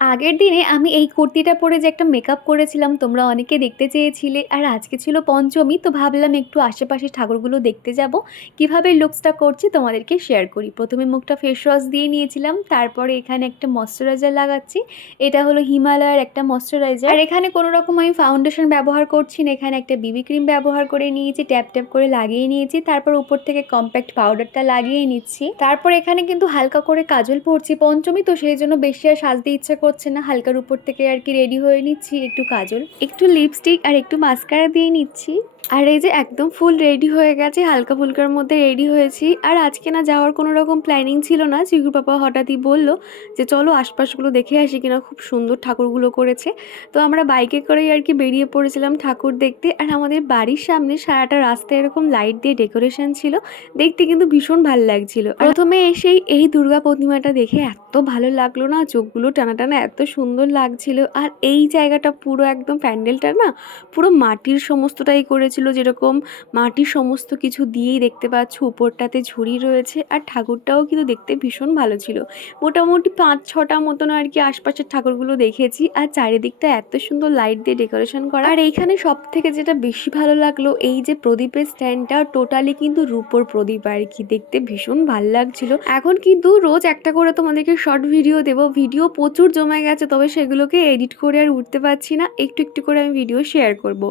আগের দিনে আমি এই কুর্তিটা পরে যে একটা মেকআপ করেছিলাম তোমরা অনেকে দেখতে চেয়েছিলে, আর আজকে ছিল পঞ্চমী, তো ভাবলাম একটু আশেপাশে ঠাকুরগুলো দেখতে যাব, কিভাবে লুকসটা করছি তোমাদেরকে শেয়ার করি। প্রথমে মুখটা ফেস ওয়াশ দিয়ে নিয়েছিলাম, তারপরে এখানে একটা ময়শ্চারাইজার লাগাচ্ছি। এটা হলো হিমালয়ের একটা ময়শ্চারাইজার, আর এখানে কোনো রকম আমি ফাউন্ডেশন ব্যবহার করছি না, এখানে একটা বিবি ক্রিম ব্যবহার করে নিয়েছি, ট্যাপ ট্যাপ করে লাগিয়ে নিয়েছি, তারপর উপর থেকে কম্প্যাক্ট পাউডারটা লাগিয়ে নিচ্ছি। তারপর এখানে কিন্তু হালকা করে কাজল পরছি, পঞ্চমী তো সেই জন্য বেশি আর সাজতে ইচ্ছা করছে না, হালকার উপর থেকে আর কি রেডি হয়ে নিচ্ছি, একটু কাজল, একটু লিপস্টিক আর একটু মাস্কারা দিয়ে নিচ্ছি। আর এই যে একদম ফুল রেডি হয়ে গেছে, হালকা ফুলকার মধ্যে রেডি হয়েছি। আর আজকে না যাওয়ার কোনো রকম প্ল্যানিং ছিল না, চিকু পাপা হঠাৎই বললো যে চলো আশপাশগুলো দেখে আসি, কিনা খুব সুন্দর ঠাকুরগুলো করেছে। তো আমরা বাইকে করেই আর কি বেরিয়ে পড়েছিলাম ঠাকুর দেখতে। আর আমাদের বাড়ির সামনে সারাটা রাস্তায় এরকম লাইট দিয়ে ডেকোরেশন ছিল, দেখতে কিন্তু ভীষণ ভালো লাগছিল। প্রথমে এসেই এই দুর্গা প্রতিমাটা দেখে এত ভালো লাগলো না, চোখগুলো টানা টানা এত সুন্দর লাগছিল। আর এই জায়গাটা পুরো একদম প্যান্ডেলটা না পুরো মাটির সমস্তটাই করেছিল, যেরকম মাটির সমস্ত কিছু দিয়েই দেখতে পাচ্ছ, উপরটাতে ঝুড়ি রয়েছে। আর ঠাকুরটাও কিন্তু দেখতে ভীষণ ভালো ছিল। মোটামুটি 5-6টা মতন আর কি আশপাশের ঠাকুরগুলো দেখেছি। আর চারিদিকটা এত সুন্দর লাইট দিয়ে ডেকোরেশন করা। আর এইখানে সব থেকে যেটা বেশি ভালো লাগলো, এই যে প্রদীপের স্ট্যান্ডটা টোটালি কিন্তু রূপোর প্রদীপ আর কি, দেখতে ভীষণ ভালো লাগছিল। এখন কিন্তু রোজ একটা করে তোমাদেরকে শর্ট ভিডিও দেবো, ভিডিও প্রচুর জমে গেছে, তবে সেগুলোকে এডিট করে আর উঠতে পারছি না, একটু একটু করে আমি ভিডিও শেয়ার করব।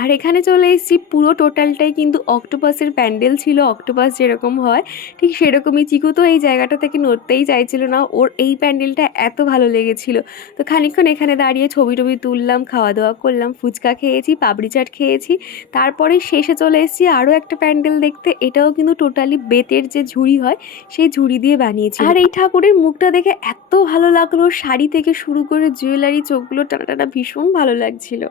আর এখানে চলে এসেছি, পুরো টোটালটাই কিন্তু অক্টোপাসের প্যান্ডেল ছিল, অক্টোপাস যেরকম হয় ঠিক সেরকমই। চিকু তো এই জায়গাটা থেকে নড়তেই চাইছিল না, ওর এই প্যান্ডেলটা এত ভালো লেগেছিল। তো খানিকক্ষণ এখানে দাঁড়িয়ে ছবি টবি তুললাম, খাওয়া দাওয়া করলাম, ফুচকা খেয়েছি, পাপড়ি চাট খেয়েছি। তারপরে শেষে চলে এসেছি আরও একটা প্যান্ডেল দেখতে, এটাও কিন্তু টোটালি বেতের যে ঝুড়ি হয় সেই ঝুড়ি দিয়ে বানিয়েছি। আর এই ঠাকুরের মুখটা দেখে এত ভালো লাগলো, শাড়ি থেকে শুরু করে জুয়েলারি, চোখগুলো টানা টানা ভীষণ ভালো লাগছিল।